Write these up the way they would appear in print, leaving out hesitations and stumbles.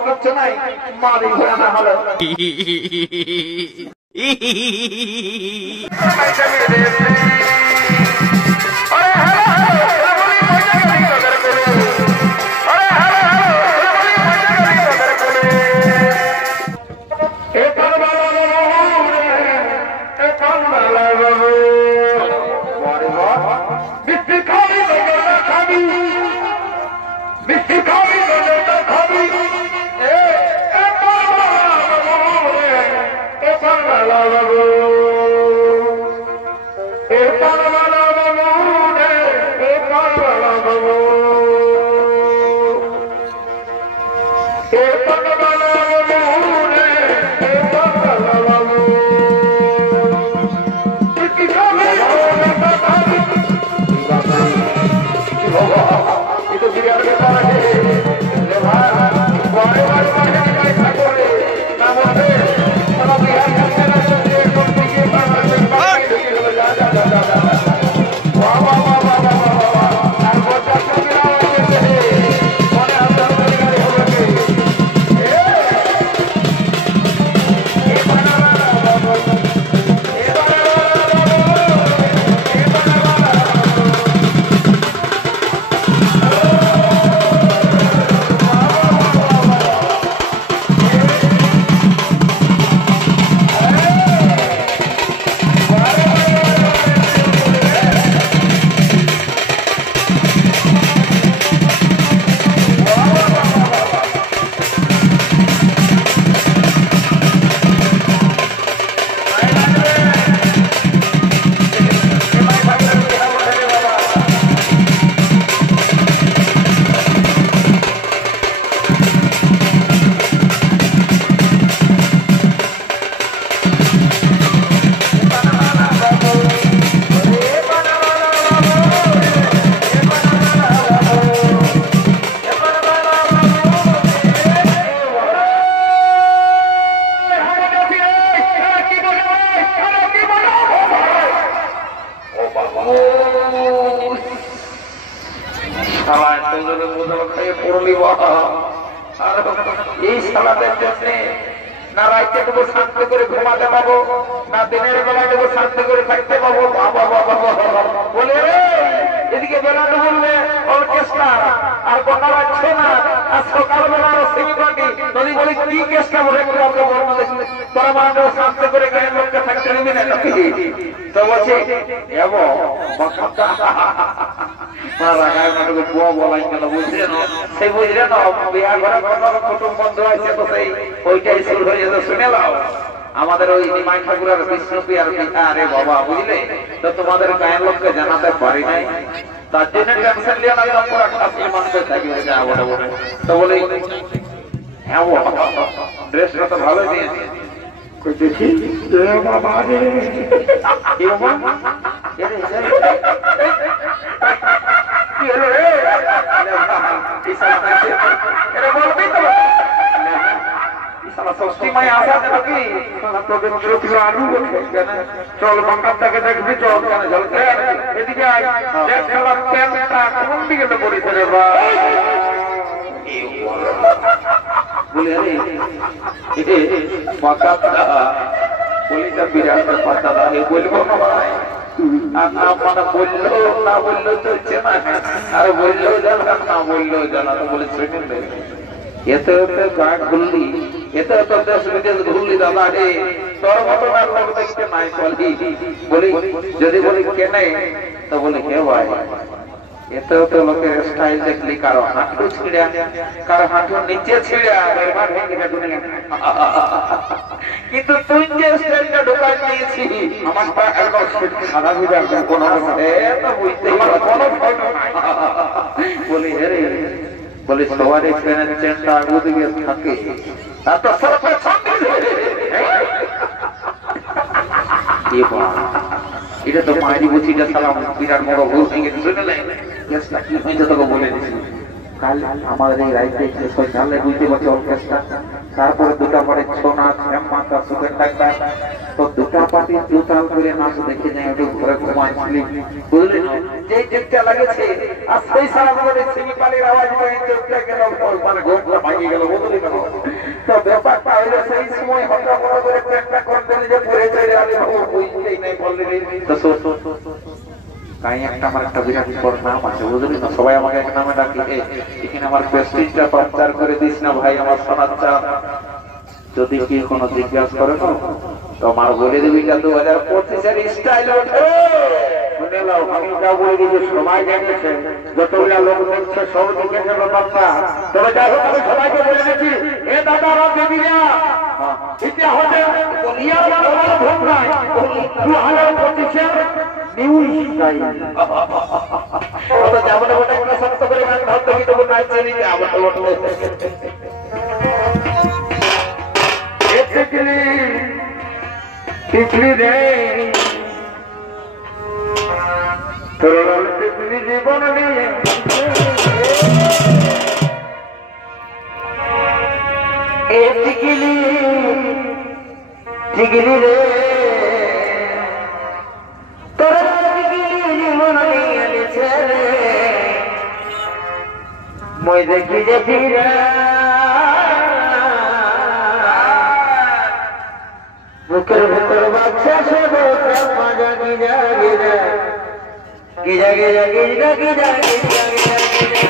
কিচ্ছু নাই মারি ঘোরা না হলো আমাদের ওই নিমাই ঠাকুরের বিষ্ণুপি আর পিতা আরে বাবা বুঝলে তো তোমাদের গায়ের লোককে জানাতে পারি নাই তার জন্য টেনশন নিয়ে না পুরো খাসি মাংস থাকবে যা বড় বড় তো বলে হ্যাঁ ড্রেসটা তো ভালো দিয়েছে কই দেখি এ বাবা রে এ বাবা চল বাংলাটাকে দেখবি চল এদিকে কোন দিকে পড়েছে রে বা বলে বলিটা বিরাট পাতা বলবো মানে বললো না বললেও চলছে না আর বললেও জানা না বললেও জানা তো বলে শুনে এত এত গা ঘুরলি এত এত দেশ বিদেশ ঘুরলি দাদা রে তোর ঘটনার লোক দেখতে নাই বলি যদি বলি কেনে তো বলি হে ভাই এত এত লোকের স্টাইল দেখলি কারো হাঁটু ছিঁড়া কারো হাঁটু নিচে ছিঁড়া কিন্তু তুই যে স্টাইলটা ঢোকাই দিয়েছি আমার পা একদম সাদা ভিজা কোনো বুঝতেই কোনো বলি হে রে বলে সবার ট্রেনের চেনটা ওদিকে থাকে এটা তো মারি বুঝিটা সালাম বিরাট বড় ভুল হয়ে গেছে শুনলে কেসটা কি হয়েছে তোকে বলে দিছি কাল আমাদের এই রাইতে সকালে বুঝতে পারছি অর্কেস্ট্রা তারপরে দুটা পরে ছোনা শ্যামমাতা সুখের ডাক্তার তো দুটা পার্টি দুটাল করে নাচ দেখে যায় একটু ঘরে ঘুমাচ্ছিলি বুঝলি না যে দেখতে লাগেছে আর সেই সারা করে সিমিপালির আওয়াজ করে চোখটা গেল মানে ঘুমটা ভাঙি গেল বুঝলি না তো ব্যাপারটা হইলো সেই সময় হঠাৎ করে একটা করতে যে পড়ে চলে আলে বুঝতেই নাই বললে তো কাই একটা আমার একটা বিরাট বড় নাম আছে বুঝলি না সবাই আমাকে এক নামে ডাকে এখানে আমার প্রেস্টিজটা প্রচার করে দিস না ভাই আমার সোনাচ্চা যদি কি কোনো জিজ্ঞাসা করে না তো আমার বলে দিবি যে 2025 এর স্টাইল ওঠে শুনে নাও আমি যা বলে দিই সবাই দেখেছে যতগুলা লোক দেখছে সব দেখেছে ব্যাপারটা তবে যাই হোক আমি সবাইকে বলে দিচ্ছি এ দাদা আমার দেবীরা এটা হতে বলিয়া আমার কোনো ভুল নাই 2025 এর নিউ স্টাইল তো যাবো না ওটা একটা শক্ত করে গান ধরতে কি তবু নাচছে নি আবার ওঠে টিকলি রে তোর টিকলি জীবন নিয়ে এ টিকলি টিকলি রে তোর টিকলি জীবন নিয়ে ছেড়ে মই দেখি যে ফিরা বুকের ভেতর বাচ্চা সব মজা Giza Giza Giza Giza Giza Giza Giza Giza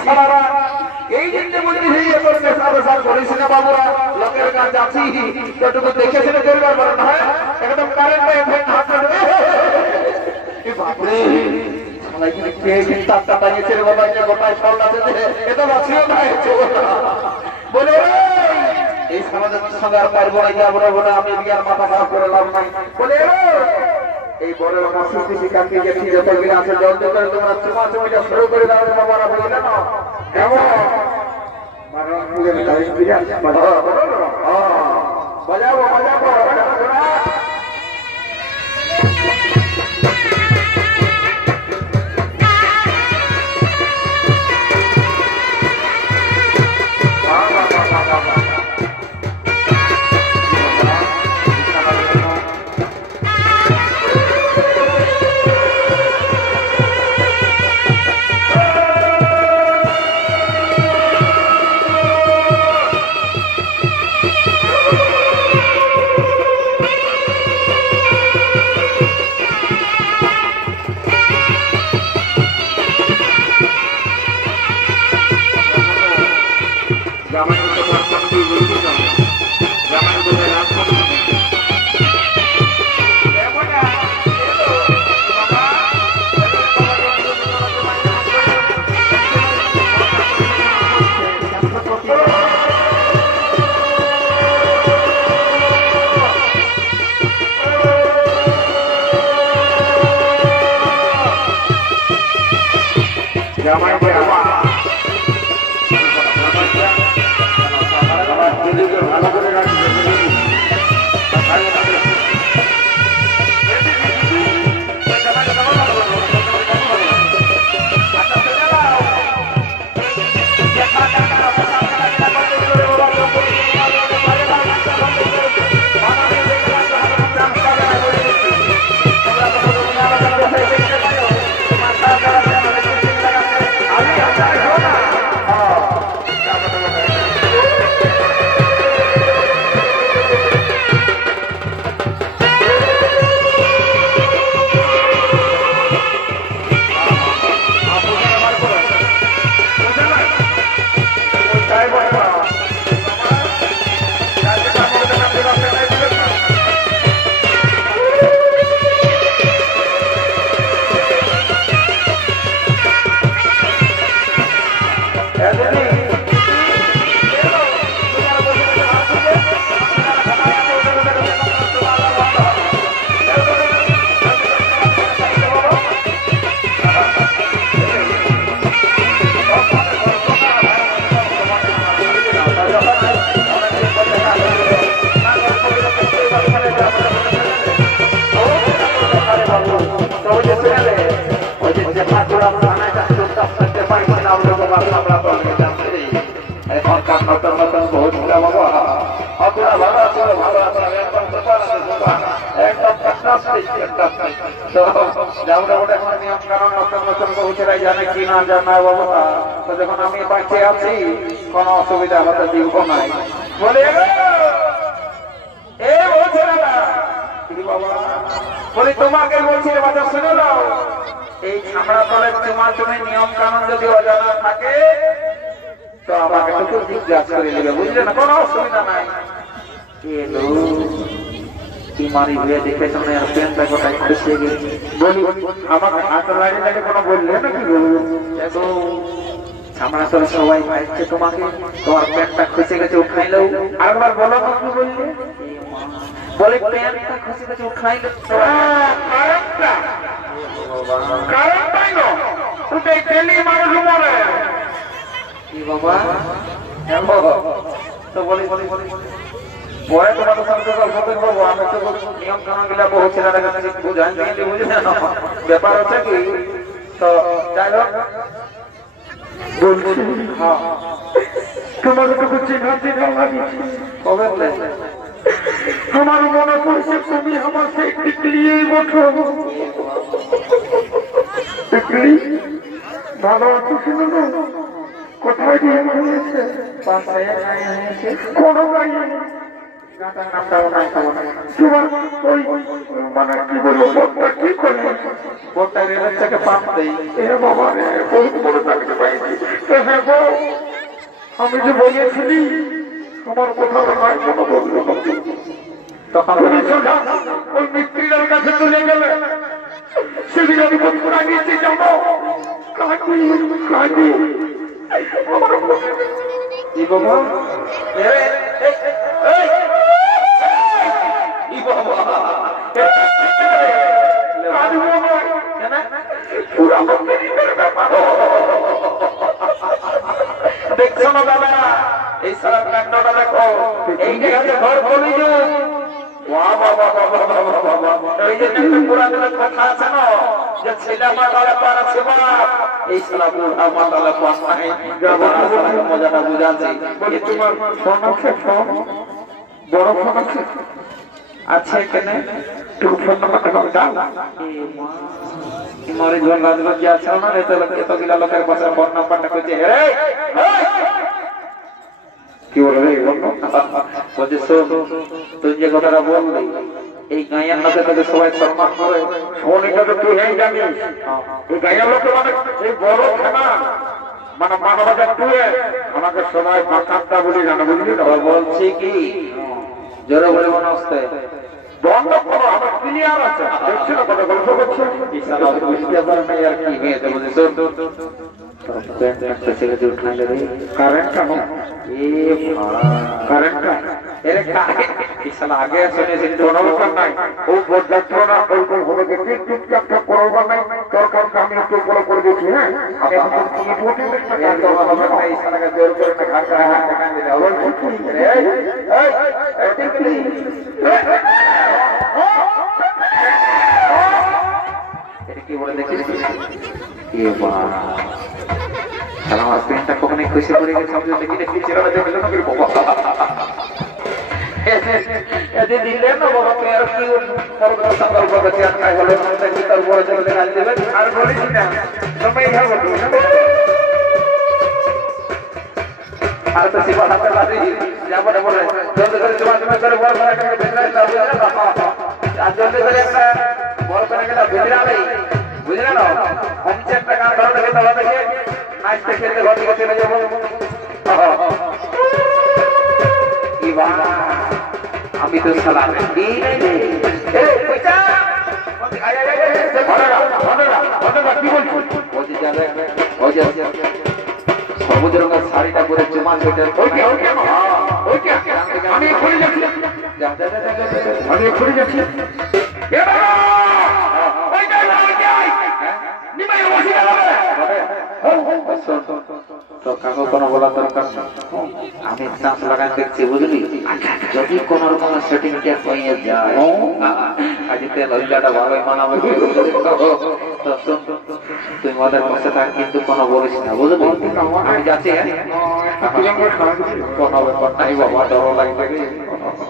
sharara এই জন্য বলছি এই করে মেশাবেশাল করিস না বাবুরা লোকের কাছে যাচ্ছি যতটুকু দেখেছিল পরিবার বলেন হয় একদম কারেন্ট হাত এই বাপরে এই সমাজের সঙ্গে আর পারবো না যাবো না আমি আর মাথা খারাপ করে লাভ নাই বলে এই বড় কাকে গেছি যত আছে জল দিয়ে তোমরা চুমা চুমিটা শুরু করে দাও বাবারা বলে না কেমন বাজাবো বাজাবো যখন আমি বাঁচে আছি কোন অসুবিধা হতে দিব নাই বলে বলি তোমাকে বলছি বাচ্চা শুনে দাও এই ছামড়া তলের তোমার তুমি নিয়ম কানুন যদি অজানা থাকে তো আমাকে একটু জিজ্ঞাসা করে নেবে বুঝলে না কোনো অসুবিধা নাই মারি হয়ে দেখে শুনে পেনটা কোথায় খুশি বলি আমাকে হাত লাগে লাগে কোনো বললে নাকি তো ছামড়া তলে সবাই ভাইছে তোমাকে তোমার পেনটা খুশি গেছে উঠাইলেও আরেকবার বলো না কি বললে বলে পেনটা খুশি গেছে উঠাইলে কারণটাই না ওটাই তেলি মানুষ মরে কি বাবা তো বলি বলি বলি পরে তোমাদের সঙ্গে গল্প করবো আমি তো নিয়ম কানুন গুলা বহু ছেলেরা কাছে বুঝাই বুঝলে না ব্যাপার হচ্ছে কি তো যাই হোক বলছি হ্যাঁ তোমাকে তো চিন্তা চিন্তা লাগিয়েছি কবে আমার মনে পড়ছে তুমি আমার সেই টিকলিয়েই বসো টিকলি ভালো আছো শুনো না কোথায় দিয়ে হয়েছে পাশে কোনো গাড়ি তোমার ওই মানে কি বলবো বোটটা কি করে বোটটা রেলের থেকে পাম্প দেই এ বাবা রে বহুত বড় চাকরি পাইছি আমি যে বলেছিলি আমার কোথাও নাই কোনো বন্ধু তখন ওই মিস্ত্রির কাছে চলে গেলে সেদিন আমি বন্ধুরা নিয়েছি যাবো কাকি কাকি আমার কি বাবা দেখছো না দাদা এই সারা কাণ্ডটা দেখো এই জায়গাতে ঘর বলি যে ওই যে পুরাতনের কথা আছে না যে ছেলে মাতালে পার আছে বাপ এই সালা বুড়া মাতালে পার নাই মজাটা বুঝাচ্ছি তোমার ফোন আছে ফোন বড় ফোন আছে আছে এখানে তুমি ফোন নাম্বারটা দাও মরে জন রাজবাগ যে আছে না এতগুলা লোকের পাশে ফোন নাম্বারটা কইছে কি বলবে বলছে শোন তুই যে কথাটা বললি এই গাঁয়ের লোকের কাছে সবাই সম্মান করে শোন এটা তো তুই এই জানিস এই গাঁয়ের লোকে মানে এই বড় থানা মানে মানবাজার টুয়ে আমাকে সবাই মাকান্তা বলে জানা বুঝলি না বলছি কি জোরে বলে মনে হচ্ছে বন্ধ করো আমার ক্লিয়ার আছে দেখছি না কত গল্প করছে বিশাল বুঝতে পারে না আর কি মেয়েতে বলছে শোন কারেন্ট কেন কারেন্ট এর বিশাল আগে শুনেছি দরকার নাই ও বরযাত্র না ওই হলো দেখি টুকটাকটা করবার নাই দরকার আমি একটু বড় করে দিচ্ছি হ্যাঁ জোর করে না ঘাট কি বলে দেখি আমার পেনটা কখনই খুশি পড়ে গেছে আমি দেখি দেখি চেহারা দেখলে না বাবা এতে দিলে না বাবা আর কি পরবর্তী সংকল্প করতে আটকায় হলো দেখি তার বড় জলে গাল দেবে আর বলিস না তুমি ভাবো আর তো শিবা হাতে লাদি যাব না বলে জলদি করে তোমার করে বড় করে ভেতরে দাও বুঝলে না আর জলদি করে একটা বড় করে গেলা ভেতরে আলে বুঝলে না আমি একটা গান ধরে দেখে তাহলে দেখে নাচতে খেলতে ঘর থেকে চলে যাবো কি বাবা আমি তো সালাম দি এই কইতা সবুজ রঙের শাড়িটা পরে চুমা ছোটের আমি খুলে যাচ্ছি আমি খুলে যাচ্ছি কাকু কোনো বলা দরকার আমি চান্স লাগাই দেখছি বুঝলি যদি কোন রকম সেটিং হয়ে যায় আজ তেল ওইটা ভালোই মানাবে তুই মদের পাশে থাক কিন্তু কোনো বলিস না বুঝলি আমি যাচ্ছি কোনো ব্যাপার নাই বাবা ডর লাগবে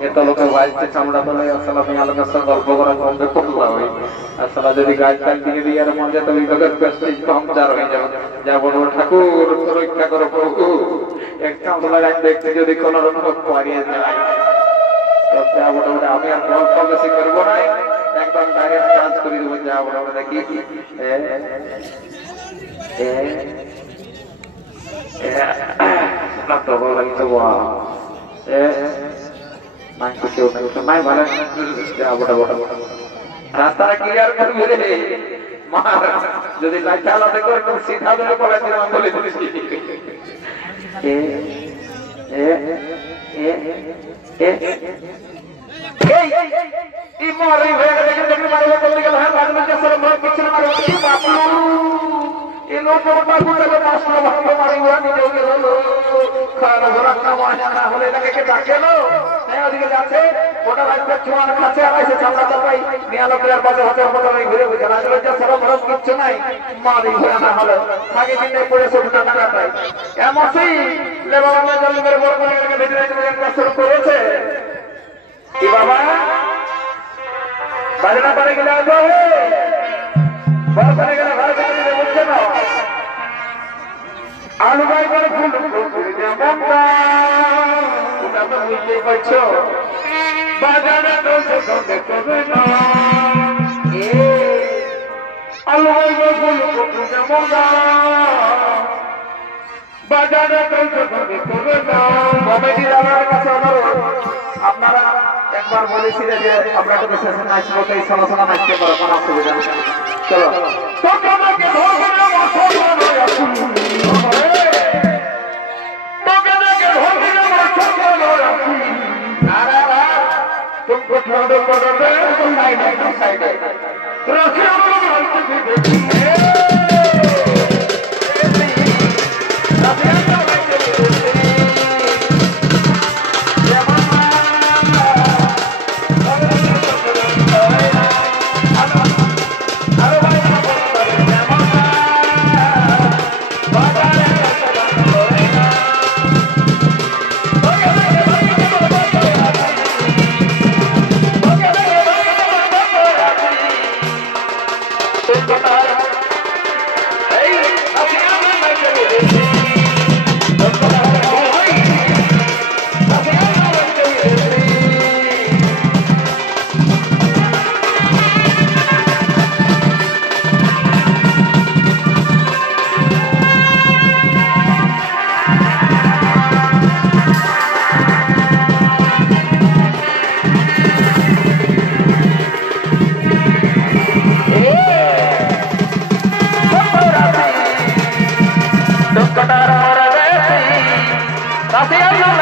এত লোকের বাইরে চামড়া তোলে আসলে আমি আলোকের সঙ্গে গল্প করা বন্ধ করলাম আসলে যদি গাছ কাল দিকে দিয়ে আর মজা তুমি লোকের প্রেস্টিজ পাংচার হয়ে যাবে যা বলবো ঠাকুর রক্ষা করো প্রভু একটা আমরা দেখছি যদি কোন রকম পারিয়ে যায় যা বলবো আমি আর গল্প বেশি করবো না একদম ডাইরেক্ট চান্স করে দেবো যা বলবো দেখি তো ভালো লাগছে নাই কেউ নাই ভালো রাস্তাটা ক্লিয়ার করবি রে মার যদি লাইট আলাদা করে সিধা ধরে পড়ে দিলাম বলে দিলিস করেছে বাবা বাজনা পারে গেলে আসবো বড় করে গেলে ঘরে থেকে বুঝছে না আলু বাই করে ফুল বুঝতেই পারছো বাজারে চলছে চলছে চলবে না আলোয় ফুল ফুটে মজা বাজারে চলছে চলছে চলবে না। কমিটি দাদার কাছে আপনারা একবার বলেছিলেন যে আমরা তো সেশন নাচবো তো এই সমালোচনা নাচতে পারো, কোনো অসুবিধা নেই। চলো Gracias.